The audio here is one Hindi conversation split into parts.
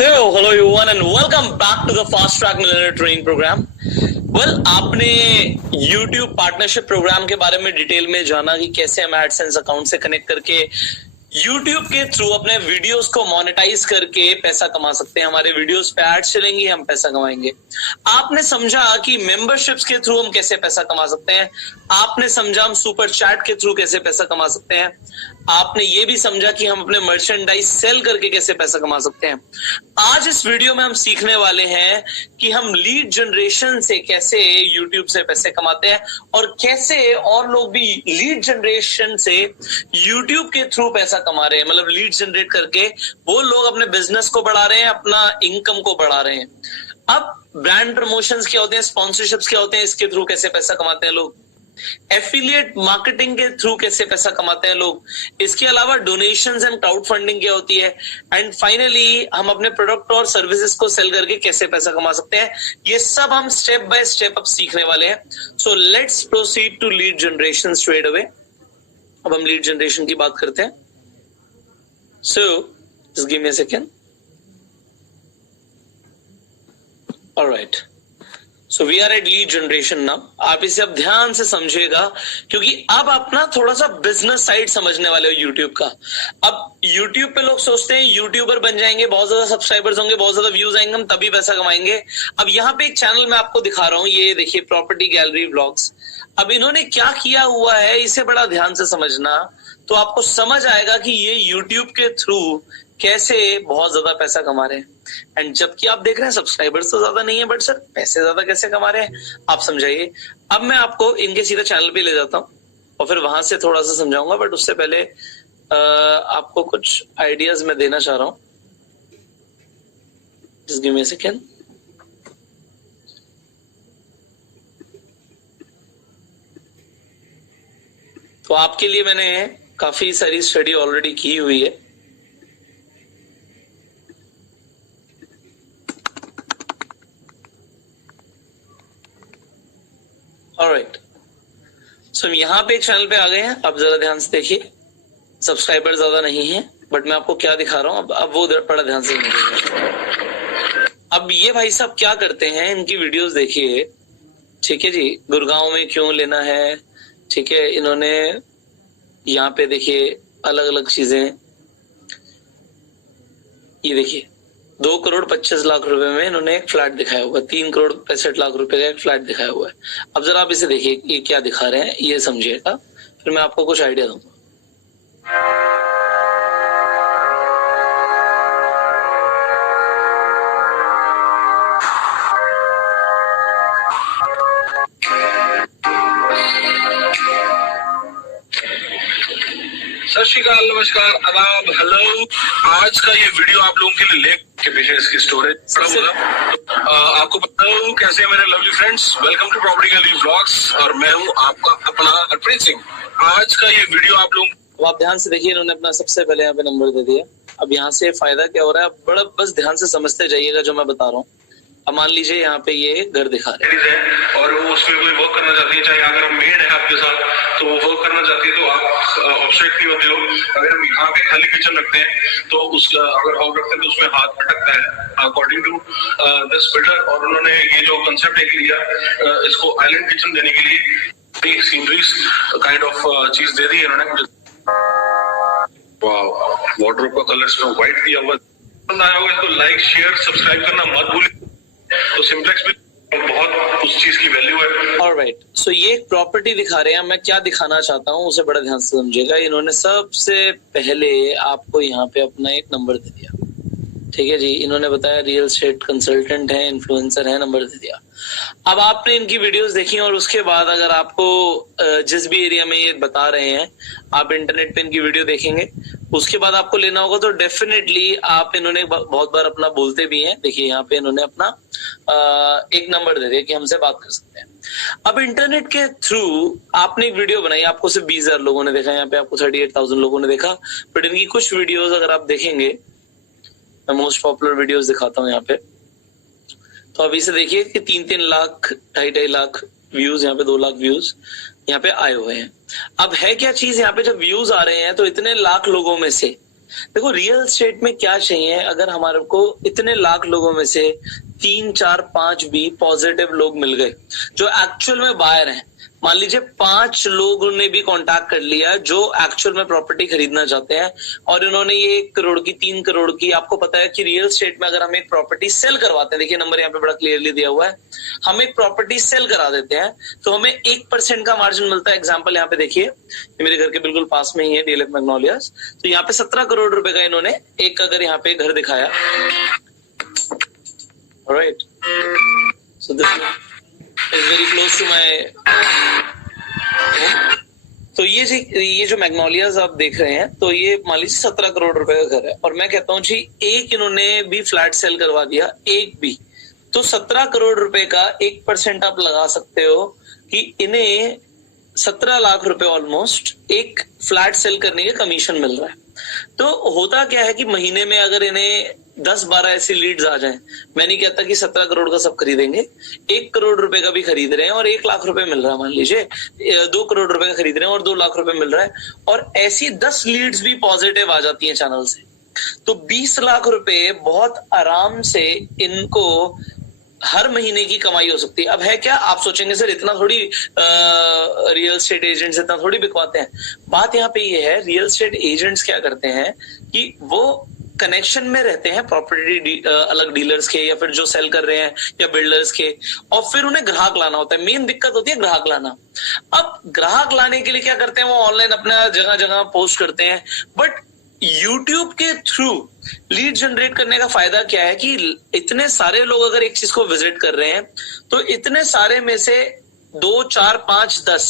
So, hello everyone and welcome back to the Fast Track Millionaire Training Program. आपने YouTube पार्टनरशिप प्रोग्राम के बारे में डिटेल में जाना कि कैसे हम एडसेंस अकाउंट से कनेक्ट करके YouTube के थ्रू अपने वीडियोस को मोनेटाइज करके पैसा कमा सकते हैं। हमारे वीडियोस पे एड्स चलेंगी, हम पैसा कमाएंगे। आपने समझा कि मेंबरशिप्स के थ्रू हम कैसे पैसा कमा सकते हैं। आपने समझा हम सुपर चैट के थ्रू कैसे पैसा कमा सकते हैं। आपने ये भी समझा कि हम अपने मर्चेंडाइज सेल करके कैसे पैसा कमा सकते हैं। आज इस वीडियो में हम सीखने वाले हैं कि हम लीड जनरेशन से कैसे यूट्यूब से पैसे कमाते हैं और कैसे और लोग भी लीड जनरेशन से यूट्यूब के थ्रू पैसा कमा रहे हैं। मतलब लीड जनरेट करके वो लोग अपने बिजनेस को बढ़ा रहे हैं, अपना इनकम को बढ़ा रहे हैं। अब ब्रांड प्रमोशंस क्या होते हैं, स्पॉन्सरशिप्स क्या होते हैं, इसके थ्रू कैसे पैसा कमाते हैं लोग। एफिलिएट मार्केटिंग के थ्रू कैसे पैसा कमाते हैं लोग। इसके अलावा डोनेशंस एंड क्राउड फंडिंग क्या होती है। एंड फाइनली हम अपने प्रोडक्ट और सर्विसेज को सेल करके कैसे पैसा कमा सकते हैं। ये सब हम स्टेप बाय स्टेप अब सीखने वाले हैं। So let's proceed to lead generation straight away. अब हम लीड जनरेशन की बात करते हैं। So just give me a second. Alright, so we are at lead generation now. आप इसे अब ध्यान से समझिएगा क्योंकि अब आप ना थोड़ा सा बिजनेस साइड समझने वाले हो यूट्यूब का। अब यूट्यूब पे लोग सोचते हैं यूट्यूबर बन जाएंगे, बहुत ज्यादा सब्सक्राइबर्स होंगे, बहुत ज्यादा व्यूज आएंगे, हम तभी पैसा कमाएंगे। अब यहाँ पे एक चैनल मैं आपको दिखा रहा हूँ, ये देखिए प्रॉपर्टी गैलरी व्लॉग्स। अब इन्होंने क्या किया हुआ है इसे बड़ा ध्यान से समझना तो आपको समझ आएगा कि ये यूट्यूब के थ्रू कैसे बहुत ज्यादा पैसा कमा रहे हैं। एंड जबकि आप देख रहे हैं सब्सक्राइबर्स तो ज्यादा नहीं है, बट सर पैसे ज्यादा कैसे कमा रहे हैं आप समझाइए। अब मैं आपको इनके सीधा चैनल पे ले जाता हूँ और फिर वहां से थोड़ा सा समझाऊंगा, बट उससे पहले आपको कुछ आइडियाज मैं देना चाह रहा हूँ। Just give me a second. तो आपके लिए मैंने काफी सारी स्टडी ऑलरेडी की हुई है। ऑलराइट, सो हम यहाँ पे एक चैनल पे आ गए हैं। अब जरा ध्यान से देखिए, सब्सक्राइबर ज्यादा नहीं है बट मैं आपको क्या दिखा रहा हूँ अब वो बड़ा ध्यान से देखिए। अब ये भाई साहब क्या करते हैं, इनकी वीडियोस देखिए। ठीक है जी, गुड़गांव में क्यों लेना है। ठीक है, इन्होंने यहाँ पे देखिए अलग अलग चीजें। ये देखिए 2,25,00,000 रुपए में इन्होंने एक फ्लैट दिखाया हुआ है, 3,65,00,000 रुपए का एक फ्लैट दिखाया हुआ है। अब जरा आप इसे देखिए ये क्या दिखा रहे हैं, ये समझिएगा, फिर मैं आपको कुछ आइडिया दूंगा। सत श्री अकाल, नमस्कार, आदाब, हेलो। आज का ये वीडियो आप लोगों के लिए लेक के पीछे इसकी स्टोरेज पड़ा हुआ। आपको बताऊं कैसे मेरे lovely friends, welcome to property gallery vlogs और मैं हूं आपका अपना हरप्रीत सिंह। आज का ये वीडियो आप लोग तो आप ध्यान से देखिए, इन्होंने अपना सबसे पहले यहाँ पे नंबर दे दिया। अब यहाँ से फायदा क्या हो रहा है, बड़ा बस ध्यान से समझते जाइएगा जो मैं बता रहा हूँ। अब मान लीजिए यहाँ पे ये घर दिखा रहे हैं और वो उसमें कोई वर्क करना चाहती है, चाहे अगर हम मेड है आपके साथ तो वो वर्क करना चाहती है तो आप ऑब्स्ट्रक्ट नहीं होते हो। अगर हम यहाँ पे खाली किचन रखते हैं तो उसका अगर हॉल रखते हैं तो उसमें हाथ अटकता है अकॉर्डिंग टू दिस बिल्डर। और उन्होंने ये जो कंसेप्ट एक लिया इसको आइलैंड किचन देने के लिए सीनरीज काइंड ऑफ चीज दे दी है इन्होंने। वार्डरोब का कलर इसमें व्हाइट दिया हुआ। पसंद आया होगा तो लाइक शेयर सब्सक्राइब करना मत भूलिए। तो सिंप्लेक्स भी बहुत उस चीज की वैल्यू है। ऑलराइट, सो ये एक प्रॉपर्टी दिखा रहे हैं। मैं क्या दिखाना चाहता हूँ उसे बड़ा ध्यान से समझिएगा। इन्होंने सबसे पहले आपको यहाँ पे अपना एक नंबर दे दिया। ठीक है जी, इन्होंने बताया रियल एस्टेट कंसल्टेंट है, इन्फ्लुएंसर है, नंबर दे दिया। अब आपने इनकी वीडियोस देखी और उसके बाद अगर आपको जिस भी एरिया में ये बता रहे हैं आप इंटरनेट पे इनकी वीडियो देखेंगे, उसके बाद आपको लेना होगा तो डेफिनेटली आप इन्होंने बहुत बार अपना बोलते भी हैं। देखिए यहाँ पे इन्होंने अपना एक नंबर दे दिया कि हमसे बात कर सकते हैं। अब इंटरनेट के थ्रू आपने एक वीडियो बनाई, आपको सिर्फ 20,000 लोगों ने देखा, यहाँ पे आपको 38,000 लोगों ने देखा। बट इनकी कुछ वीडियोस अगर आप देखेंगे, मैं मोस्ट पॉपुलर वीडियोस दिखाता हूँ यहाँ पे। तो अभी से देखिए कि 3-3 लाख, 2.5 लाख व्यूज, यहाँ पे 2 लाख व्यूज यहाँ पे आए हुए हैं। अब है क्या चीज, यहाँ पे जब व्यूज आ रहे हैं तो इतने लाख लोगों में से देखो रियल एस्टेट में क्या चाहिए, अगर हमारे को इतने लाख लोगों में से 3, 4, 5 भी पॉजिटिव लोग मिल गए जो एक्चुअल में बायर हैं, मान लीजिए 5 लोगों ने भी कांटेक्ट कर लिया जो एक्चुअल में प्रॉपर्टी खरीदना चाहते हैं और इन्होंने ये 1 करोड़ की, 3 करोड़ की, आपको पता है कि रियल एस्टेट में अगर हम एक प्रॉपर्टी सेल करवाते हैं, देखिए नंबर यहाँ पे बड़ा क्लियरली दिया हुआ है, हम एक प्रॉपर्टी सेल करा देते हैं तो हमें 1% का मार्जिन मिलता है। एग्जाम्पल यहाँ पे देखिए, ये मेरे घर के बिल्कुल पास में ही है डीएलएफ मैग्नोलियाज, तो यहाँ पे 17 करोड़ रुपए का इन्होंने एक अगर यहाँ पे घर दिखाया, right, so this is very close to my, तो ये जो मैग्नोलियाज आप देख रहे हैं, तो ये मान लीजिए 17 करोड़ रुपए का घर है और मैं कहता हूँ जी एक इन्होंने भी फ्लैट सेल करवा दिया, एक भी, तो 17 करोड़ रुपए का 1% आप लगा सकते हो कि इन्हें 17 लाख रुपए ऑलमोस्ट एक फ्लैट सेल करने के कमीशन मिल रहा है। तो होता क्या है कि महीने में अगर इन्हें 10-12 ऐसी लीड्स आ जाएं, मैं नहीं कहता कि 17 करोड़ का सब खरीदेंगे, 1 करोड़ रुपए का भी खरीद रहे हैं और 1 लाख रुपए मिल रहा है, मान लीजिए 2 करोड़ रुपए का खरीद रहे हैं और 2 लाख रुपए मिल रहा है, और ऐसी 10 लीड्स भी पॉजिटिव आ जाती हैं चैनल से, तो 20 लाख रुपए बहुत आराम से इनको हर महीने की कमाई हो सकती है। अब है क्या, आप सोचेंगे सर इतना थोड़ी रियल एस्टेट एजेंट्स इतना थोड़ी बिकवाते हैं, बात यहाँ पे ये है, रियल एस्टेट एजेंट्स क्या करते हैं कि वो कनेक्शन में रहते हैं प्रॉपर्टी अलग डीलर्स के या फिर जो सेल कर रहे हैं या बिल्डर्स के, और फिर उन्हें ग्राहक लाना होता है। मेन दिक्कत होती है ग्राहक लाना। अब ग्राहक लाने के लिए क्या करते हैं, वो ऑनलाइन अपना जगह जगह पोस्ट करते हैं, बट YouTube के थ्रू लीड जनरेट करने का फायदा क्या है कि इतने सारे लोग अगर एक चीज को विजिट कर रहे हैं तो इतने सारे में से 2, 4, 5, 10,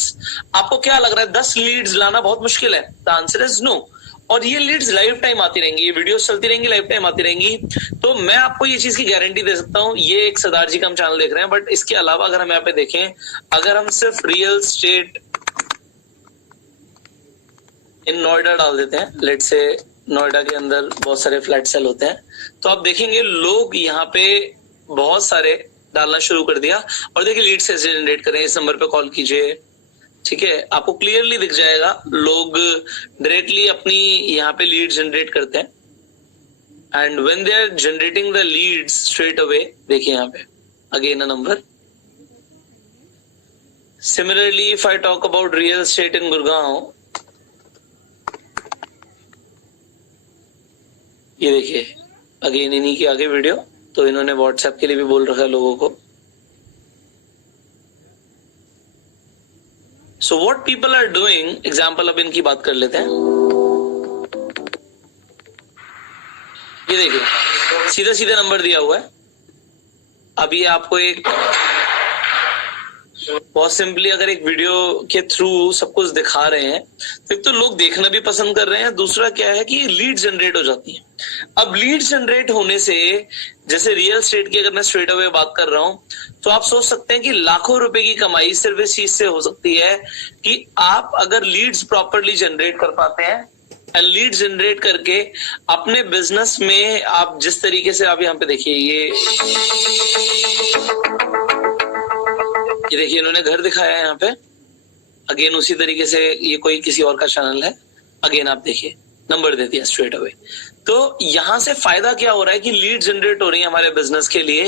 आपको क्या लग रहा है 10 लीड्स लाना बहुत मुश्किल है? The answer is no. और ये लीड्स लाइफ टाइम आती रहेंगी, ये वीडियोस चलती रहेंगी, लाइफ टाइम आती रहेंगी। तो मैं आपको ये चीज की गारंटी दे सकता हूँ, ये एक सरदार जी का हम चैनल देख रहे हैं, बट इसके अलावा अगर हम यहाँ पे देखें, अगर हम सिर्फ रियल एस्टेट इन नोएडा डाल देते हैं, लेट्स से नोएडा के अंदर बहुत सारे फ्लैट सेल होते हैं, तो आप देखेंगे लोग यहाँ पे बहुत सारे डालना शुरू कर दिया और देखिए लीड से जनरेट करें, इस नंबर पे कॉल कीजिए, ठीक है, आपको क्लियरली दिख जाएगा लोग डायरेक्टली अपनी यहाँ पे लीड जनरेट करते हैं। And when they are generating the leads straight away, देखिए यहाँ पे again a number. Similarly if I talk about real estate in Gurgaon, ये देखिए अगेन इन्हीं की आगे वीडियो, तो इन्होंने व्हाट्सएप के लिए भी बोल रखा है लोगों को। So what people are doing, example अब इनकी बात कर लेते हैं। ये देखिए सीधा सीधा नंबर दिया हुआ है, अभी आपको एक बहुत सिंपली अगर एक वीडियो के थ्रू सब कुछ दिखा रहे हैं तो एक तो लोग देखना भी पसंद कर रहे हैं, दूसरा क्या है कि लीड जनरेट हो जाती है। अब लीड जनरेट होने से, जैसे रियल एस्टेट की अगर मैं स्ट्रेट अवे बात कर रहा हूं, तो आप सोच सकते हैं कि लाखों रुपए की कमाई सिर्फ इस चीज से हो सकती है कि आप अगर लीड्स प्रॉपरली जनरेट कर पाते हैं, लीड जनरेट करके अपने बिजनेस में आप जिस तरीके से, आप यहाँ पे देखिए ये देखिए इन्होंने घर दिखाया है यहाँ पे, अगेन उसी तरीके से ये कोई किसी और का चैनल है, अगेन आप देखिए नंबर दे दिया स्ट्रेट अवे। तो यहां से फायदा क्या हो रहा है कि लीड जनरेट हो रही है हमारे बिजनेस के लिए,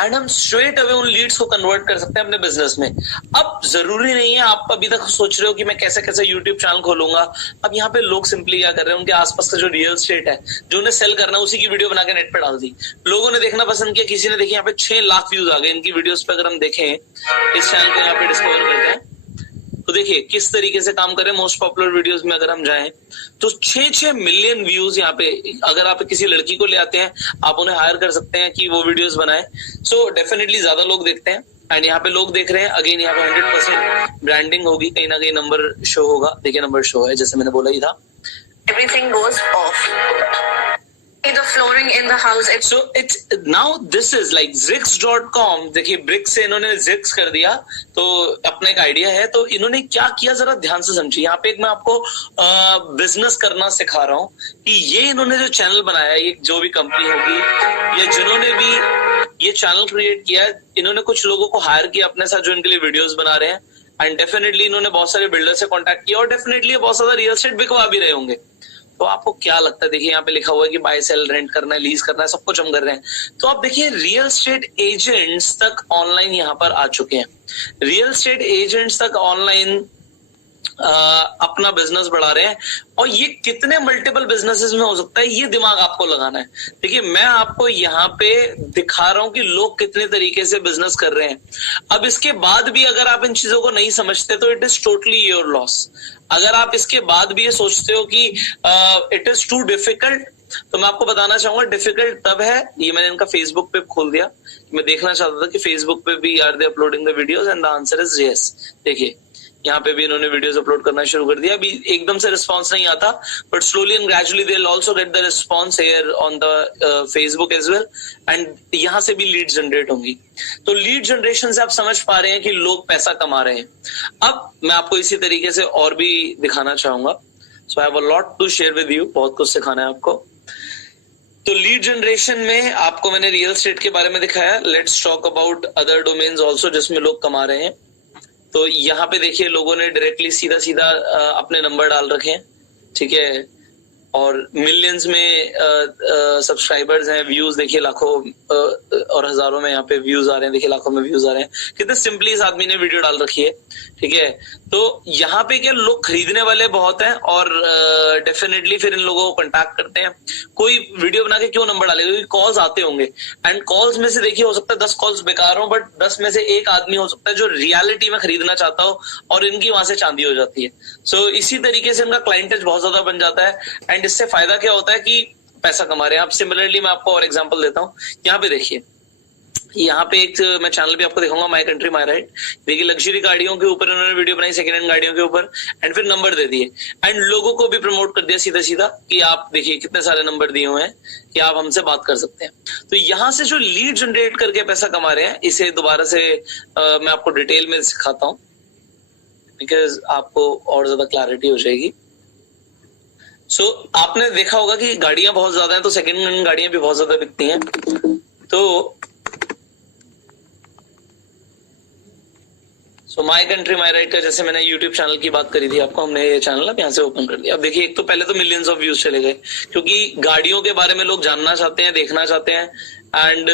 एंड हम स्ट्रेट अवे उन लीड्स को कन्वर्ट कर सकते हैं अपने बिजनेस में। अब जरूरी नहीं है, आप अभी तक सोच रहे हो कि मैं कैसे कैसे यूट्यूब चैनल खोलूंगा, अब यहाँ पे लोग सिंपली क्या कर रहे हैं, उनके आसपास का जो रियल एस्टेट है जो उन्हें सेल करना है उसी की वीडियो बना के नेट पे डाल दी, लोगों ने देखना पसंद किया, किसी ने देखी, यहाँ पे 6 लाख व्यूज आ गए इनकी वीडियोस पे। अगर हम देखें इस चैनल को यहाँ पे डिस्कवर करते हैं तो देखिए किस तरीके से काम करें। मोस्ट पॉपुलर वीडियोस में अगर हम जाएं तो 6 मिलियन व्यूज यहाँ पे। अगर आप किसी लड़की को ले आते हैं, आप उन्हें हायर कर सकते हैं कि वो वीडियोस बनाए, सो डेफिनेटली ज्यादा लोग देखते हैं। एंड यहाँ पे लोग देख रहे हैं, अगेन यहाँ पे 100% ब्रांडिंग होगी, कहीं ना कहीं नंबर शो होगा, देखिए नंबर शो है जैसे मैंने बोला ही था। Everything goes off. The flooring in the house. So it's now this is like Zix.com, देखिए ब्रिक्स से इन्होंने Zix कर दिया, तो अपना एक आइडिया है। तो इन्होंने क्या किया जरा ध्यान से समझिए। यहाँ पे एक मैं आपको बिजनेस करना सिखा रहा हूँ कि ये इन्होंने जो चैनल बनाया, ये जो भी कंपनी होगी या जिन्होंने भी ये चैनल क्रिएट किया, इन्होंने कुछ लोगों को हायर किया अपने साथ जो इनके लिए वीडियोस बना रहे हैं, एंड डेफिनेटली इन्होंने बहुत सारे बिल्डर से कॉन्टैक्ट किया और डेफिनेटली बहुत ज्यादा रियल एस्टेट बिकवा भी रहे होंगे। तो आपको क्या लगता है? देखिए यहाँ पे लिखा हुआ है कि बाय सेल, रेंट करना है, लीज करना है, सब कुछ हम कर रहे हैं। तो आप देखिए रियल एस्टेट एजेंट्स तक ऑनलाइन यहाँ पर आ चुके हैं। रियल एस्टेट एजेंट्स तक ऑनलाइन अपना बिजनेस बढ़ा रहे हैं, और ये कितने मल्टीपल बिजनेसेस में हो सकता है, ये दिमाग आपको लगाना है। देखिए मैं आपको यहाँ पे दिखा रहा हूं कि लोग कितने तरीके से बिजनेस कर रहे हैं। अब इसके बाद भी अगर आप इन चीजों को नहीं समझते तो it is totally your loss. अगर आप इसके बाद भी ये सोचते हो कि इट इज टू डिफिकल्ट, तो मैं आपको बताना चाहूंगा डिफिकल्ट तब है। ये मैंने इनका फेसबुक पे खोल दिया, मैं देखना चाहता था कि फेसबुक पे भी are they uploading the videos, and the answer is yes. देखिए यहाँ पे भी इन्होंने वीडियोस अपलोड करना शुरू कर दिया। अभी एकदम से रिस्पांस नहीं आता, but slowly and gradually they will also get the response here on the Facebook as well, and यहाँ से भी लीड जनरेट होंगी। तो लीड जनरेशन से आप समझ पा रहे हैं कि लोग पैसा कमा रहे हैं। अब मैं आपको इसी तरीके से और भी दिखाना चाहूंगा। So I have a lot to share with you, बहुत कुछ सिखाना है आपको। तो लीड जनरेशन में आपको मैंने रियल एस्टेट के बारे में दिखाया। Let's talk about other domains also जिसमें लोग कमा रहे हैं। तो यहाँ पे देखिए लोगों ने डायरेक्टली सीधा सीधा अपने नंबर डाल रखे हैं, ठीक है, और मिलियंस में सब्सक्राइबर्स हैं, व्यूज देखिए लाखों और हजारों में यहाँ पे व्यूज आ रहे हैं, देखिए लाखों में व्यूज आ रहे हैं। कितने सिंपली इस आदमी ने वीडियो डाल रखी है, ठीक है। तो यहाँ पे क्या लोग खरीदने वाले बहुत हैं, और डेफिनेटली फिर इन लोगों को कांटेक्ट करते हैं। कोई वीडियो बना के क्यों नंबर डालेगा, क्योंकि कॉल्स आते होंगे, एंड कॉल्स में से देखिए हो सकता है 10 कॉल्स बेकार हो, बट 10 में से एक आदमी हो सकता है जो रियलिटी में खरीदना चाहता हो, और इनकी वहां से चांदी हो जाती है। सो इसी तरीके से इनका क्लाइंटेज बहुत ज्यादा बन जाता है, एंड इससे फायदा क्या होता है कि पैसा कमा रहे हैं आप। सिमिलरली मैं आपको और एग्जांपल देता हूँ। यहाँ पे देखिए, यहाँ पे एक मैं चैनल भी आपको दिखाऊंगा, माय कंट्री माय राइट। देखिए लग्जरी गाड़ियों के ऊपर इन्होंने वीडियो बनाई, सेकंड हैंड गाड़ियों के ऊपर, एंड फिर नंबर दे दिए, एंड लोगों को भी प्रमोट कर दिया सीधा सीधा कि आप देखिए कितने सारे नंबर दिए हुए हैं कि आप हमसे बात कर सकते हैं। तो यहाँ से जो लीड जनरेट करके पैसा कमा रहे हैं, इसे दोबारा से मैं आपको डिटेल में सिखाता हूँ, बिकॉज आपको और ज्यादा क्लैरिटी हो जाएगी। सो आपने देखा होगा कि गाड़ियां बहुत ज्यादा हैं, तो सेकंड हैंड गाड़ियां भी बहुत ज्यादा बिकती हैं। तो माय कंट्री माय राइट का जैसे मैंने यूट्यूब चैनल की बात करी थी आपको, हमने ये चैनल अब यहाँ से ओपन कर दिया। अब देखिए एक तो पहले तो मिलियंस ऑफ व्यूज चले गए, क्योंकि गाड़ियों के बारे में लोग जानना चाहते हैं, देखना चाहते हैं। एंड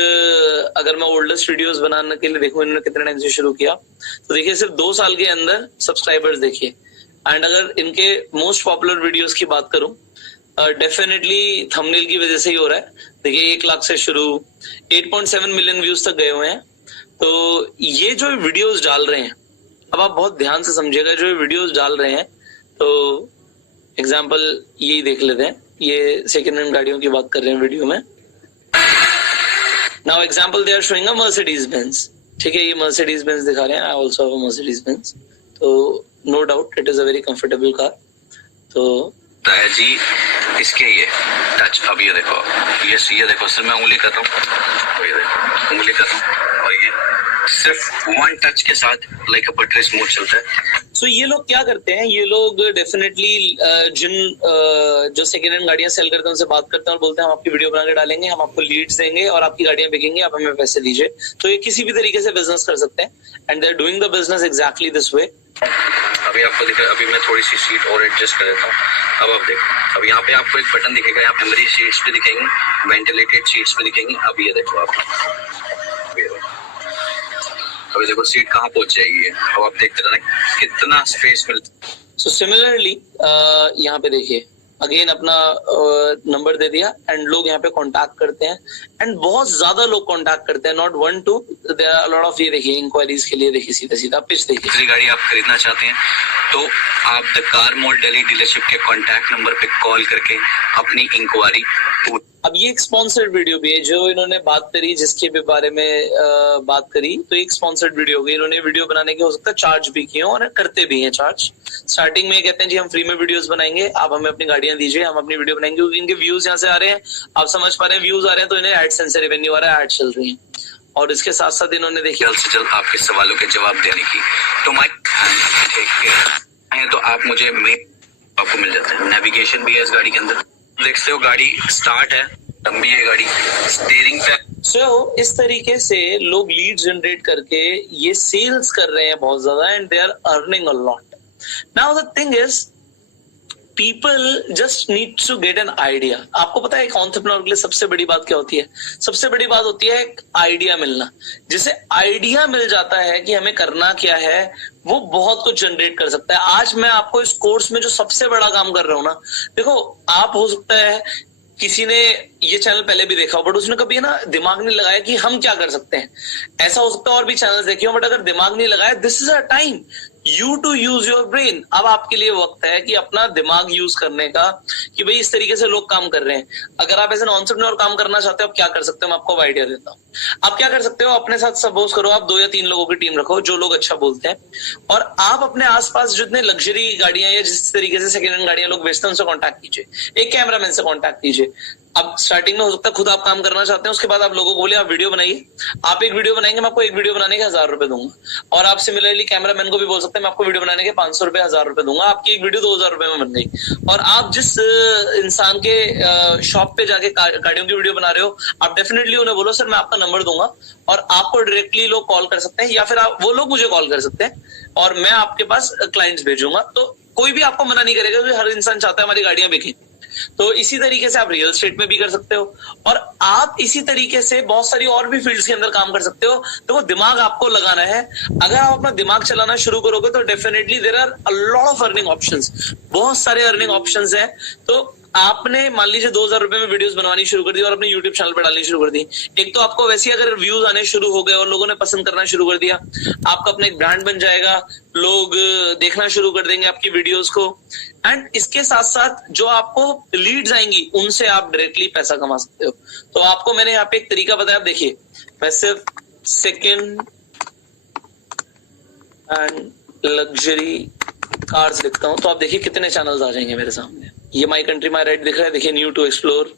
अगर मैं ओल्डेस्ट वीडियोस बनाने के लिए देखूं इन्होंने कितने टाइम से शुरू किया, तो देखिए सिर्फ 2 साल के अंदर सब्सक्राइबर्स देखिए। एंड अगर इनके मोस्ट पॉपुलर वीडियोस की बात करूं, डेफिनेटली थंबनेल की वजह से ही हो रहा है। देखिए 1 लाख से शुरू 8.7 मिलियन व्यूज तक गए हुए हैं। तो ये जो वीडियोस डाल रहे हैं, अब आप बहुत ध्यान से समझिएगा, जो वीडियोस डाल रहे हैं, तो एग्जांपल यही देख लेते हैं। ये सेकंड हैंड गाड़ियों की बात कर रहे हैं वीडियो में। Now example they are showing a Mercedes Benz, ठीक है, ये मर्सिडीज बेंज दिखा रहे हैं। I also have a Mercedes Benz, तो no doubt it is a very comfortable car. तो जी इसके ये टच, अब ये देखो, ये देखो, सिर्फ मैं उंगली कर रहा हूँ, ये देखो उंगली कर रहा हूँ, और ये सिर्फ 1 टच के साथ लाइक अ बटरी स्मूथ चलता है। सो ये लोग क्या करते हैं, ये लोग डेफिनेटली जिन जो सेकेंड हैंड गाड़ियां सेल करते हैं उनसे बात करते हैं और बोलते हैं हम आपकी वीडियो बना के डालेंगे, हम आपको लीड्स देंगे और आपकी गाड़ियां बिकेंगी, आप हमें पैसे दीजिए। तो ये किसी भी तरीके से बिजनेस कर सकते हैं, and they are doing the business exactly this way. अभी आपको दिख रहा है, अभी मैं थोड़ी सी सीट और एडजस्ट कर देता हूँ। अब आप देखो, अब यहाँ पे आपको एक बटन दिखेगा, यहाँ पे मेमोरी सीट्स पे दिखेंगी, वेंटिलेटेड सीट्स पे दिखेंगी। अब ये देखो आप, अभी देखो सीट कहाँ पहुंच जाएगी है। अब आप देखते रहना कितना स्पेस मिलता है। सो सिमिलरली यहाँ पे देखिए अगेन अपना नंबर दे दिया, एंड लोग यहाँ पे कांटेक्ट करते हैं, एंड बहुत ज्यादा लोग कांटेक्ट करते हैं, not 1 2, there are lot of. ये देखिए इंक्वायरीज के लिए देखिए सीधा सीधा पिच देखिए। दूसरी गाड़ी आप खरीदना चाहते हैं तो आप the car mall Delhi dealership के कॉन्टैक्ट नंबर पे कॉल करके अपनी इंक्वायरी। अब ये एक स्पॉन्सर्ड वीडियो भी है जो इन्होंने बात करी, जिसके भी बारे में बात करी, तो एक स्पॉन्सर्ड वीडियो हो गई। इन्होंने वीडियो बनाने के हो सकता है चार्ज भी किए और करते भी हैं चार्ज। स्टार्टिंग में कहते हैं जी हम फ्री में वीडियोस बनाएंगे, आप हमें अपनी गाड़ियां दीजिए, हम अपनी वीडियो बनाएंगे, क्योंकि इनके व्यूज यहाँ से आ रहे हैं, आप समझ पा रहे हैं, व्यूज आ रहे हैं, तो इन्हें एडसेंस से रेवेन्यू आ रहा है, एड चल रही है। और इसके साथ साथ इन्होंने देखिए जल्द से जल्द आपके सवालों के जवाब देने की, तो तो आप मुझे आपको मिल जाता है। नेविगेशन भी है इस गाड़ी के अंदर, देखते हो गाड़ी स्टार्ट है, लंबी है गाड़ी, स्टीयरिंग पे। सो इस तरीके से लोग लीड जनरेट करके ये सेल्स कर रहे हैं बहुत ज्यादा, and they are earning a lot. Now the thing is, people just need to get an idea. आपको पता है एक एंटरप्रेन्योर के लिए सबसे बड़ी बात क्या होती है? सबसे बड़ी बात होती है एक आइडिया मिलना। जिसे आइडिया मिल जाता है कि हमें करना क्या है, वो बहुत कुछ जनरेट कर सकता है। आज मैं आपको इस कोर्स में जो सबसे बड़ा काम कर रहा हूं ना, देखो आप हो सकता है किसी ने ये चैनल पहले भी देखा हो बट उसने कभी ना दिमाग नहीं लगाया कि हम क्या कर सकते हैं। ऐसा हो सकता है और भी चैनल देखे हो बट अगर दिमाग नहीं लगाया, this is a time you to use your brain. अब आपके लिए वक्त है कि अपना दिमाग यूज करने का, कि भाई इस तरीके से लोग काम कर रहे हैं। अगर आप एज एन एंटरप्रेन्योर काम करना चाहते हो, आप क्या कर सकते हो, मैं आपको आइडिया देता हूँ। आप क्या कर सकते हो, अपने साथ सपोज करो आप 2 या 3 लोगों की टीम रखो जो लोग अच्छा बोलते हैं, और आप अपने आसपास जितने लग्जरी गाड़ियां या जिस तरीके से सेकेंड हैंड गाड़ियां लोग बेचते हैं उनसे कॉन्टैक्ट कीजिए। एक कैमरामैन से कॉन्टैक्ट कीजिए। अब स्टार्टिंग में हो सकता है खुद आप काम करना चाहते हैं, उसके बाद आप लोगों को बोले आप वीडियो बनाइए। आप एक वीडियो बनाएंगे, मैं आपको एक वीडियो बनाने के 1000 रुपए दूंगा। और आप सिमिलरली कैमरामैन को भी बोल सकते हैं मैं आपको वीडियो बनाने के 500 रुपए 1000 रुपए दूंगा। आपकी एक वीडियो 2000 रुपए में बन गई। और आप जिस इंसान के शॉप पे जाके गाड़ियों की वीडियो बना रहे हो, आप डेफिनेटली उन्हें बोलो सर मैं आपका नंबर दूंगा, और आपको डायरेक्टली लोग कॉल कर सकते हैं, या फिर वो लोग मुझे कॉल कर सकते हैं और मैं आपके पास क्लाइंट्स भेजूंगा। तो कोई भी आपको मना नहीं करेगा, क्योंकि हर इंसान चाहता है हमारी गाड़ियां बिकें। तो इसी तरीके से आप रियल एस्टेट में भी कर सकते हो, और आप इसी तरीके से बहुत सारी और भी फील्ड्स के अंदर काम कर सकते हो। तो वो दिमाग आपको लगाना है। अगर आप अपना दिमाग चलाना शुरू करोगे तो definitely there are a lot of earning options, बहुत सारे अर्निंग ऑप्शंस हैं। तो आपने मान लीजिए 2000 रुपए में वीडियोस बनवानी शुरू कर दी और अपने यूट्यूब चैनल पर डालनी शुरू कर दी। एक तो आपको वैसे ही अगर व्यूज आने शुरू हो गए और लोगों ने पसंद करना शुरू कर दिया, आपका अपना एक ब्रांड बन जाएगा, लोग देखना शुरू कर देंगे आपकी वीडियोस को। एंड इसके साथ साथ जो आपको लीड्स आएंगी उनसे आप डायरेक्टली पैसा कमा सकते हो। तो आपको मैंने यहाँ पे एक तरीका बताया। आप देखिए, मैं सिर्फ सेकंड एंड लग्जरी कार्स लिखता हूं तो आप देखिए कितने चैनल्स आ जाएंगे मेरे सामने। ये माई कंट्री माई राइड दिख रहा है, देखिए new to explore.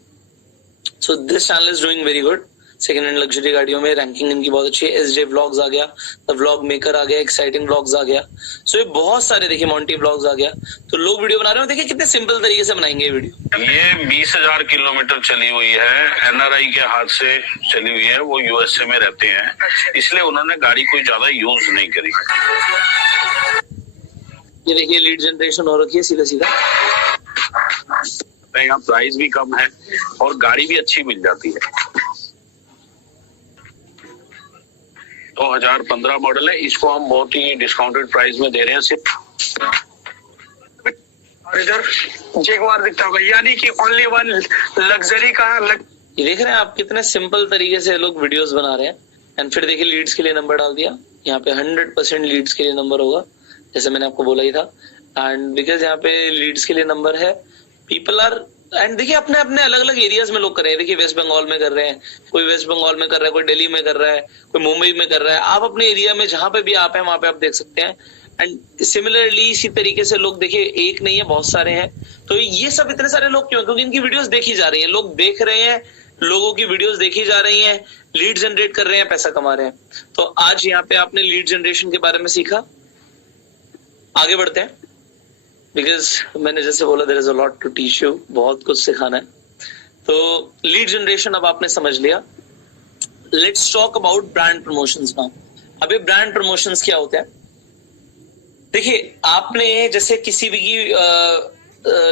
So this channel is doing very good. Second hand luxury गाड़ियों में रैंकिंग इनकी बहुत अच्छी है। एसजे व्लॉग्स आ गया, द व्लॉग मेकर आ गया, एक्साइटिंग व्लॉग्स आ गया। सो ये बहुत सारे, देखिए मॉन्टी व्लॉग्स आ गया। तो लोग वीडियो बना रहे हो, देखिए कितने सिंपल तरीके से बनाएंगे ये वीडियो। ये 20,000 किलोमीटर चली हुई है, एनआरआई के हाथ से चली हुई है। वो यूएसए में रहते हैं, इसलिए उन्होंने गाड़ी कोई ज्यादा यूज नहीं करी। ये देखिए लीड जनरेशन हो रखी है सीधा सीधा। यहाँ प्राइस भी कम है और गाड़ी भी अच्छी मिल जाती है। 2015 मॉडल है, इसको हम बहुत ही डिस्काउंटेड प्राइस में दे रहे हैं सिर्फ। और इधर जैगवार दिखता होगा, यानी कि ओनली वन लग्जरी का ये देख रहे हैं आप कितने सिंपल तरीके से लोग वीडियोस बना रहे हैं। एंड फिर देखिए लीड्स के लिए नंबर डाल दिया। यहाँ पे 100% लीड्स के लिए नंबर होगा, जैसे मैंने आपको बोला ही था। एंड बिकॉज यहाँ पे लीड्स के लिए नंबर है, पीपल आर, एंड देखिए अपने अपने अलग अलग एरियाज में लोग कर रहे हैं। देखिए वेस्ट बंगाल में कर रहे हैं, कोई वेस्ट बंगाल में कर रहा है, कोई दिल्ली में कर रहा है, कोई मुंबई में कर रहा है। आप अपने एरिया में जहां पे भी आप हैं वहां पे आप देख सकते हैं। एंड सिमिलरली इसी तरीके से लोग, देखिए एक नहीं है बहुत सारे हैं। तो ये सब इतने सारे लोग क्यों? क्योंकि इनकी वीडियोस देखी जा रही है, लोग देख रहे हैं, लोगों की वीडियोस देखी जा रही हैं, लीड जनरेट कर रहे हैं, पैसा कमा रहे हैं। तो आज यहाँ पे आपने लीड जनरेशन के बारे में सीखा। आगे बढ़ते हैं, बिकॉज मैंने जैसे बोला there is a lot to teach you, बहुत कुछ सिखाना है। तो लीड जनरेशन अब आपने समझ लिया। Let's talk about brand promotions now. अभी ब्रांड प्रमोशंस क्या होते हैं? देखिए आपने जैसे किसी भी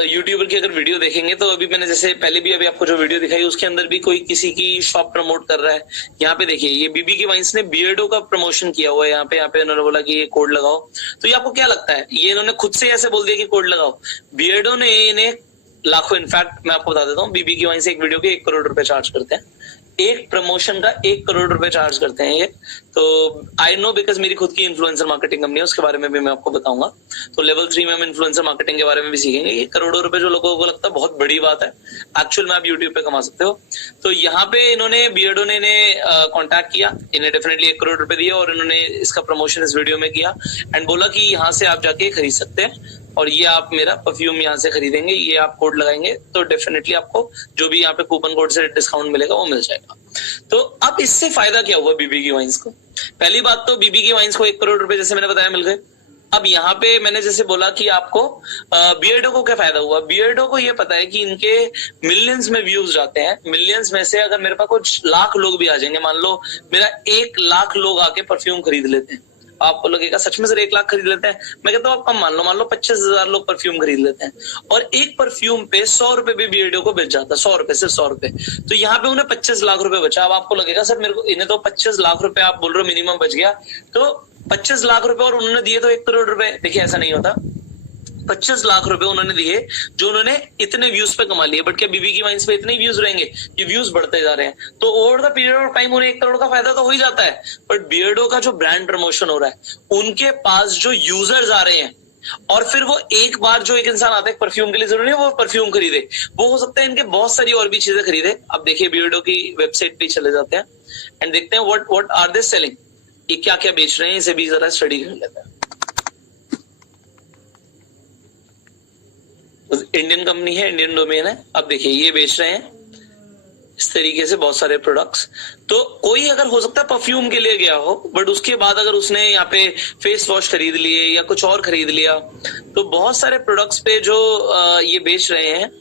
यूट्यूबर की अगर वीडियो देखेंगे तो अभी मैंने जैसे पहले भी अभी आपको जो वीडियो दिखाई उसके अंदर भी कोई किसी की शॉप प्रमोट कर रहा है। यहाँ पे देखिए ये बीबी की वाइन्स ने बियर्डो का प्रमोशन किया हुआ है। यहाँ पे उन्होंने बोला कि ये कोड लगाओ। तो ये आपको क्या लगता है, ये इन्होंने खुद से ऐसे बोल दिया कि कोड लगाओ? बियर्डो ने इन्हें लाखों, इनफैक्ट मैं आपको बता देता हूँ, बीबी की वाइन्स एक वीडियो के 1 करोड़ रुपए चार्ज करते हैं। एक प्रमोशन का 1 करोड़ रुपए चार्ज करते हैं ये। तो आई नो बिकॉज मेरी खुद की इन्फ्लुएंसर मार्केटिंग कंपनी है, उसके बारे में भी मैं आपको बताऊंगा। तो लेवल 3 में हम इन्फ्लुएंसर मार्केटिंग के बारे में भी सीखेंगे। ये करोड़ों रुपए जो लोगों को लगता है बहुत बड़ी बात है, एक्चुअल में आप यूट्यूब पे कमा सकते हो। तो यहाँ पे इन्होंने, बियर्डो ने कॉन्टैक्ट किया, इन्हें डेफिनेटली 1 करोड़ रुपए दिया और इन्होंने इसका प्रमोशन इस वीडियो में किया एंड बोला कि यहाँ से आप जाके खरीद सकते हैं और ये आप मेरा परफ्यूम यहाँ से खरीदेंगे, ये आप कोड लगाएंगे तो डेफिनेटली आपको जो भी यहाँ पे कूपन कोड से डिस्काउंट मिलेगा वो मिल जाएगा। तो अब इससे फायदा क्या हुआ बीबी की वाइन्स को? पहली बात तो बीबी की वाइन्स को 1 करोड़ रुपए जैसे मैंने बताया मिल गए। अब यहाँ पे मैंने जैसे बोला कि आपको बियर्डो को क्या फायदा हुआ? बियर्डो को ये पता है कि इनके मिलियंस में व्यूज जाते हैं। मिलियंस में से अगर मेरे पास कुछ लाख लोग भी आ जाएंगे, मान लो मेरा 1 लाख लोग आके परफ्यूम खरीद लेते हैं आपको लगेगा सच में सर 1 लाख खरीद लेते हैं। मैं कहता हूँ आप कम मान लो 25,000 लोग परफ्यूम खरीद लेते हैं और एक परफ्यूम पे 100 रुपए भी बियर्डो को बेच जाता है, 100 रुपए, सिर्फ 100 रुपए। तो यहाँ पे उन्हें 25 लाख रुपए बचा। अब आपको लगेगा सर मेरे को इन्हें तो 25 लाख रुपए आप बोल रहे हो मिनिमम बच गया, तो 25 लाख रुपए और उन्होंने दिए तो 1 करोड़ रुपए। देखिए ऐसा नहीं होता, 25 लाख रुपए उन्होंने दिए जो उन्होंने इतने व्यूज पे कमा लिए, बट क्या बीबी की वाइन्स पे इतने व्यूज रहेंगे? ये व्यूज बढ़ते जा रहे हैं, तो over the period of time उन्हें 1 करोड़ का फायदा तो हो ही जाता है। बट बियर्डो का जो ब्रांड प्रमोशन हो रहा है, उनके पास जो यूजर्स आ रहे हैं और फिर वो एक बार जो एक इंसान आता है परफ्यूम के लिए, जरूरी है वो परफ्यूम खरीदे, वो हो सकता है इनके बहुत सारी और भी चीजें खरीदे। अब देखिए बियर्डो की वेबसाइट पे चले जाते हैं एंड देखते हैं व्हाट आर दे सेलिंग, ये क्या क्या बेच रहे हैं, इसे भी जरा स्टडी कर लेते हैं। इंडियन कंपनी है, इंडियन डोमेन है। अब देखिए ये बेच रहे हैं इस तरीके से बहुत सारे प्रोडक्ट्स। तो कोई अगर हो सकता है परफ्यूम के लिए गया हो, बट उसके बाद अगर उसने यहाँ पे फेस वॉश खरीद लिए या कुछ और खरीद लिया, तो बहुत सारे प्रोडक्ट्स पे जो ये बेच रहे हैं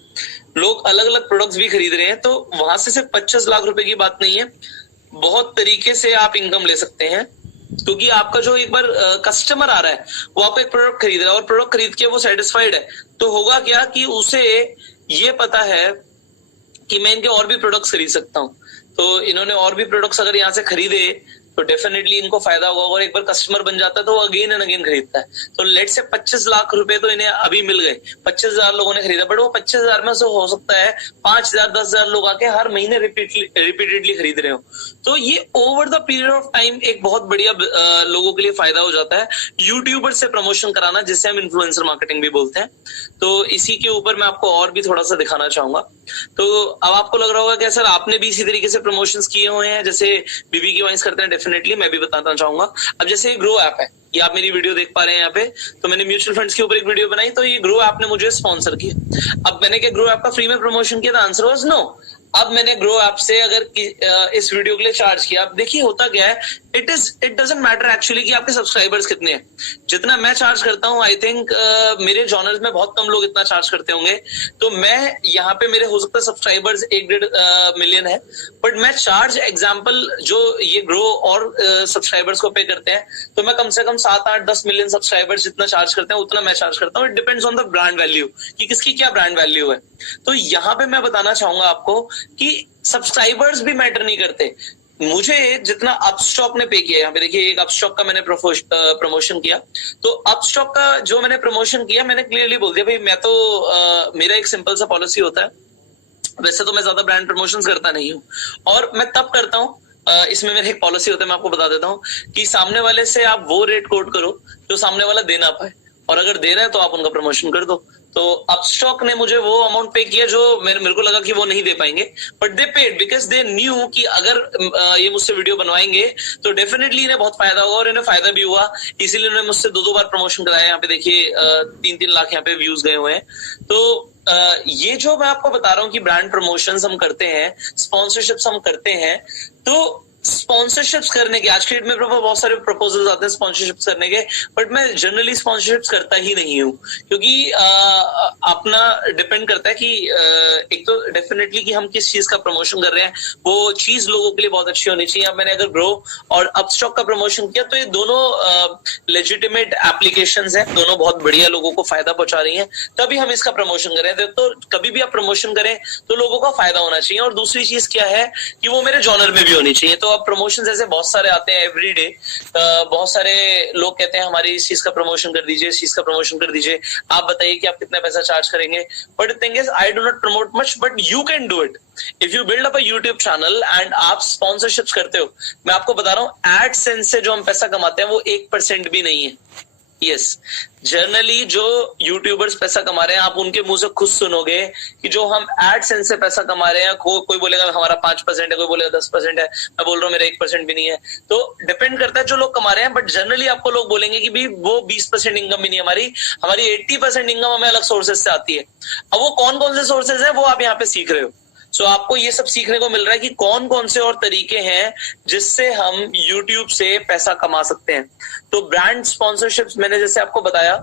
लोग, अलग अलग प्रोडक्ट्स भी खरीद रहे हैं। तो वहां से सिर्फ 25 लाख रुपए की बात नहीं है, बहुत तरीके से आप इनकम ले सकते हैं, क्योंकि आपका जो एक बार कस्टमर आ रहा है वो आपको एक प्रोडक्ट खरीद रहा है और प्रोडक्ट खरीद के वो सेटिस्फाइड है, तो होगा क्या कि उसे ये पता है कि मैं इनके और भी प्रोडक्ट्स खरीद सकता हूं। तो इन्होंने और भी प्रोडक्ट्स अगर यहाँ से खरीदे तो डेफिनेटली इनको फायदा होगा, और एक बार कस्टमर बन जाता है तो वो अगेन एंड अगेन खरीदता है। तो लेट से 25 लाख रुपए तो इन्हें अभी मिल गए, 25,000 लोगों ने खरीदा, बट वो 25,000 में से हो सकता है 5,000 10,000 लोग आके हर महीने रिपीटेडली खरीद रहे हो। तो ये over the period of time एक बहुत बढ़िया लोगों के लिए फायदा हो जाता है यूट्यूबर से प्रमोशन कराना, जिससे हम इन्फ्लुएंसर मार्केटिंग भी बोलते हैं। तो इसी के ऊपर मैं आपको और भी थोड़ा सा दिखाना चाहूंगा। तो अब आपको लग रहा होगा कि सर आपने भी इसी तरीके से प्रमोशंस किए हुए हैं जैसे बीबी की वाइन्स करते हैं। डेफिनेटली मैं भी बताना चाहूंगा। अब जैसे ग्रो ऐप है, ये आप मेरी वीडियो देख पा रहे हैं यहाँ पे, तो मैंने म्यूचुअल फंड्स के ऊपर एक वीडियो बनाई, तो ये ग्रो ऐप ने मुझे स्पॉन्सर किया। अब मैंने क्या ग्रो ऐप का फ्री में प्रमोशन किया? था आंसर वाज नो। अब मैंने ग्रो ऐप से अगर इस वीडियो के लिए चार्ज किया, अब देखिए होता क्या है, इट डजंट मैटर एक्चुअली कि आपके सब्सक्राइबर्स कितने हैं। जितना मैं चार्ज करता हूं, आई थिंक मेरे जॉनर्स में बहुत कम लोग इतना चार्ज करते होंगे। तो मैं यहाँ पे मेरे हो सकता है सब्सक्राइबर्स 1-1.5 मिलियन है, बट मैं चार्ज एग्जाम्पल जो ये ग्रो और सब्सक्राइबर्स को पे करते हैं, तो मैं कम से कम 7-8-10 मिलियन सब्सक्राइबर्स जितना चार्ज करते हैं उतना मैं चार्ज करता हूँ। It depends on the brand value कि किसकी क्या ब्रांड वैल्यू है। तो यहाँ पे मैं बताना चाहूंगा आपको कि सब्सक्राइबर्स भी मैटर नहीं करते। मुझे जितना अपस्टॉक ने पे किया, यहाँ पे देखिए एक अपस्टॉक का मैंने प्रमोशन किया, तो अपस्टॉक का जो मैंने प्रमोशन किया, मैंने क्लियरली बोल दिया भाई मैं तो मेरा एक सिंपल सा पॉलिसी होता है, वैसे तो मैं ज्यादा ब्रांड प्रमोशंस करता नहीं हूँ, और मैं तब करता हूँ इसमें मेरा एक पॉलिसी होता है, मैं आपको बता देता हूँ कि सामने वाले से आप वो रेट कोट करो जो सामने वाला दे ना पाए, और अगर दे रहा है तो आप उनका प्रमोशन कर दो। तो अपस्टॉक ने मुझे वो अमाउंट पे किया जो मेरे को लगा कि वो नहीं दे पाएंगे, but they paid because they knew कि अगर ये मुझसे वीडियो बनवाएंगे तो डेफिनेटली इन्हें बहुत फायदा होगा, और इन्हें फायदा भी हुआ, इसीलिए उन्होंने मुझसे 2-2 बार प्रमोशन कराया। यहाँ पे देखिए 3-3 लाख यहाँ पे व्यूज गए हुए हैं। तो ये जो मैं आपको बता रहा हूँ कि ब्रांड प्रमोशंस हम करते हैं, स्पॉन्सरशिप्स हम करते हैं, तो स्पॉन्सरशिप्स करने के आज के डेट में बहुत सारे प्रपोजल्स आते हैं स्पॉन्सरशिप्स करने के, बट मैं जनरली स्पॉन्सरशिप्स करता ही नहीं हूँ, क्योंकि अपना डिपेंड करता है कि एक तो डेफिनेटली कि हम किस चीज का प्रमोशन कर रहे हैं, वो चीज लोगों के लिए बहुत अच्छी होनी चाहिए। अब मैंने अगर ग्रो और अपस्टॉक का प्रमोशन किया, तो ये दोनों लेजिटिमेट एप्लीकेशंस हैं, दोनों बहुत बढ़िया लोगों को फायदा पहुंचा रही हैं, तभी हम इसका प्रमोशन कर रहे हैं। तो कभी भी आप प्रमोशन करें तो लोगों का फायदा होना चाहिए, और दूसरी चीज क्या है कि वो मेरे जॉनर में भी होनी चाहिए। तो अब प्रमोशन ऐसे बहुत सारे आते हैं एवरी डे, बहुत सारे लोग कहते हैं हमारी इस चीज का प्रमोशन कर दीजिए, इस चीज का प्रमोशन कर दीजिए, आप बताइए कि आप कितना पैसा चार्ज करेंगे। But thing is I do not promote much, but you can do it if you build up a YouTube channel and आप स्पॉन्सरशिप्स करते हो। मैं आपको बता रहा हूँ एडसेंस से जो हम पैसा कमाते हैं वो 1% भी नहीं है। यस, जनरली जो यूट्यूबर्स पैसा कमा रहे हैं, आप उनके मुंह से खुद सुनोगे कि जो हम एडसेंस से पैसा कमा रहे हैं, कोई बोलेगा हमारा 5% है, कोई बोलेगा 10% है, मैं बोल रहा हूँ मेरा 1% भी नहीं है। तो डिपेंड करता है जो लोग कमा रहे हैं, बट जनरली आपको लोग बोलेंगे कि भाई वो 20% इनकम भी नहीं है, हमारी 80% इनकम हमें अलग सोर्सेज से आती है। अब वो कौन कौन से सोर्सेज है वो आप यहाँ पे सीख रहे हो। सो आपको ये सब सीखने को मिल रहा है कि कौन कौन से और तरीके हैं जिससे हम YouTube से पैसा कमा सकते हैं। तो ब्रांड स्पॉन्सरशिप्स मैंने जैसे आपको बताया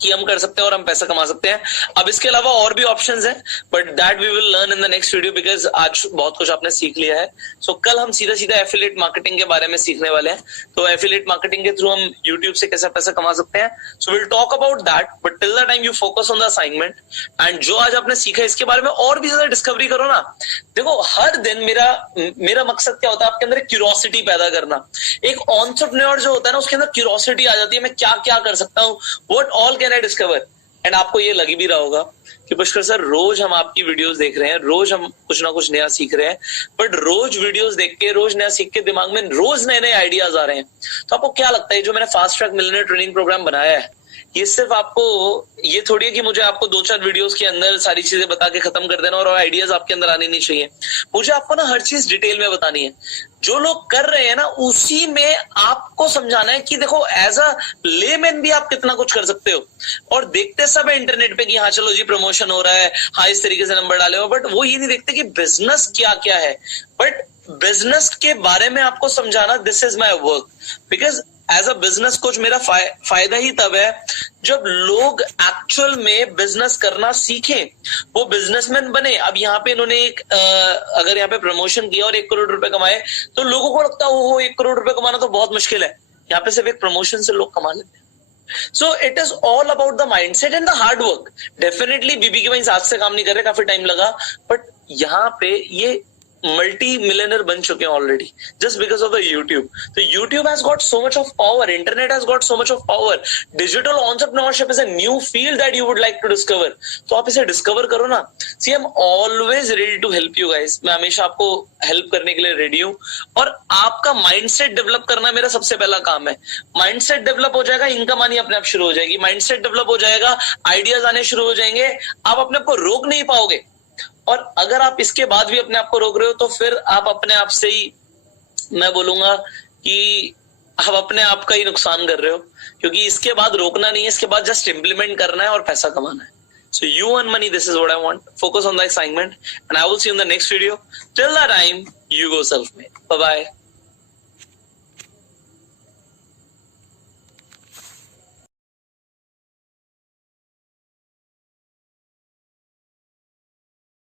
कि हम कर सकते हैं और हम पैसा कमा सकते हैं। अब इसके अलावा और भी ऑप्शंस हैं, but that we will learn in the next video, because आज बहुत कुछ आपने सीख लिया है। सो कल हम सीधा सीधा एफिलिएट मार्केटिंग के बारे में सीखने वाले हैं। तो एफिलिएट मार्केटिंग के थ्रू हम यूट्यूब से कैसे पैसा कमा सकते हैं, so will talk about that, but till the time you focus on the assignment. And जो आज आपने सीखा इसके बारे में और भी ज्यादा डिस्कवरी करो ना। देखो हर दिन मेरा मकसद क्या होता है, आपके अंदर एक क्यूरोसिटी पैदा करना। एक एंटरप्रेन्योर जो होता है ना, उसके अंदर क्यूरोसिटी आ जाती है, मैं क्या क्या कर सकता हूँ, what all can I discover. And आपको ये लगी भी रहा होगा कि पुष्कर सर रोज हम आपकी वीडियोस देख रहे हैं, रोज हम कुछ ना कुछ नया सीख रहे हैं, बट रोज वीडियोस देख के, रोज नया सीख के दिमाग में रोज नए नए आइडियाज आ रहे हैं। तो आपको क्या लगता है जो मैंने fast track millionaire training program बनाया है, ये सिर्फ आपको ये थोड़ी है कि मुझे आपको 2-4 वीडियोस के अंदर सारी चीजें बता के खत्म कर देना और आइडियाज आपके अंदर आने नहीं चाहिए। मुझे आपको ना हर चीज डिटेल में बतानी है। जो लोग कर रहे हैं ना, उसी में आपको समझाना है कि देखो एज अ लेमैन भी आप कितना कुछ कर सकते हो। और देखते सब है इंटरनेट पे कि हाँ चलो जी प्रमोशन हो रहा है, हाँ इस तरीके से नंबर डाले हो, बट वो ये नहीं देखते कि बिजनेस क्या क्या है। बट बिजनेस के बारे में आपको समझाना, this is my work, because as a business coach मेरा फायदा ही तब है जब लोग एक्चुअल में बिजनेस करना सीखें, वो बिजनेसमैन बने। अब यहाँ पे इन्होंने अगर यहाँ पे प्रमोशन किया और 1 करोड़ रुपए कमाए, तो लोगों को लगता है वो 1 करोड़ रुपए कमाना तो बहुत मुश्किल है। यहाँ पे सिर्फ एक प्रमोशन से लोग कमा लेते हैं। So it is all about the mindset and the hard work. Definitely बीबी के वहीं आज से काम नहीं कर रहे, काफी टाइम लगा, बट यहाँ पे ये मल्टी मिलियनर बन चुके हैं already just because of the YouTube. तो YouTube has got so much of power, internet has got so much of power. Digital entrepreneurship is a new field that you would like to discover. तो आप इसे डिस्कवर करो ना। See I am always ready to help you guys. मैं हमेशा आपको हेल्प करने के लिए रेडी हूं, और आपका माइंडसेट डेवलप करना मेरा सबसे पहला काम है। माइंडसेट डेवलप हो जाएगा, इनकम आनी अपने आप शुरू हो जाएगी। माइंडसेट डेवलप हो जाएगा, आइडियाज आने शुरू हो जाएंगे, आप अपने आप को रोक नहीं पाओगे। और अगर आप इसके बाद भी अपने आप को रोक रहे हो, तो फिर आप अपने आप से ही, मैं बोलूंगा कि आप अपने आप का ही नुकसान कर रहे हो, क्योंकि इसके बाद रोकना नहीं है, इसके बाद जस्ट इंप्लीमेंट करना है और पैसा कमाना है। So you earn money, this is what I want. Focus on the assignment and I will see you in the next video. Till that time, you go self made. Bye bye.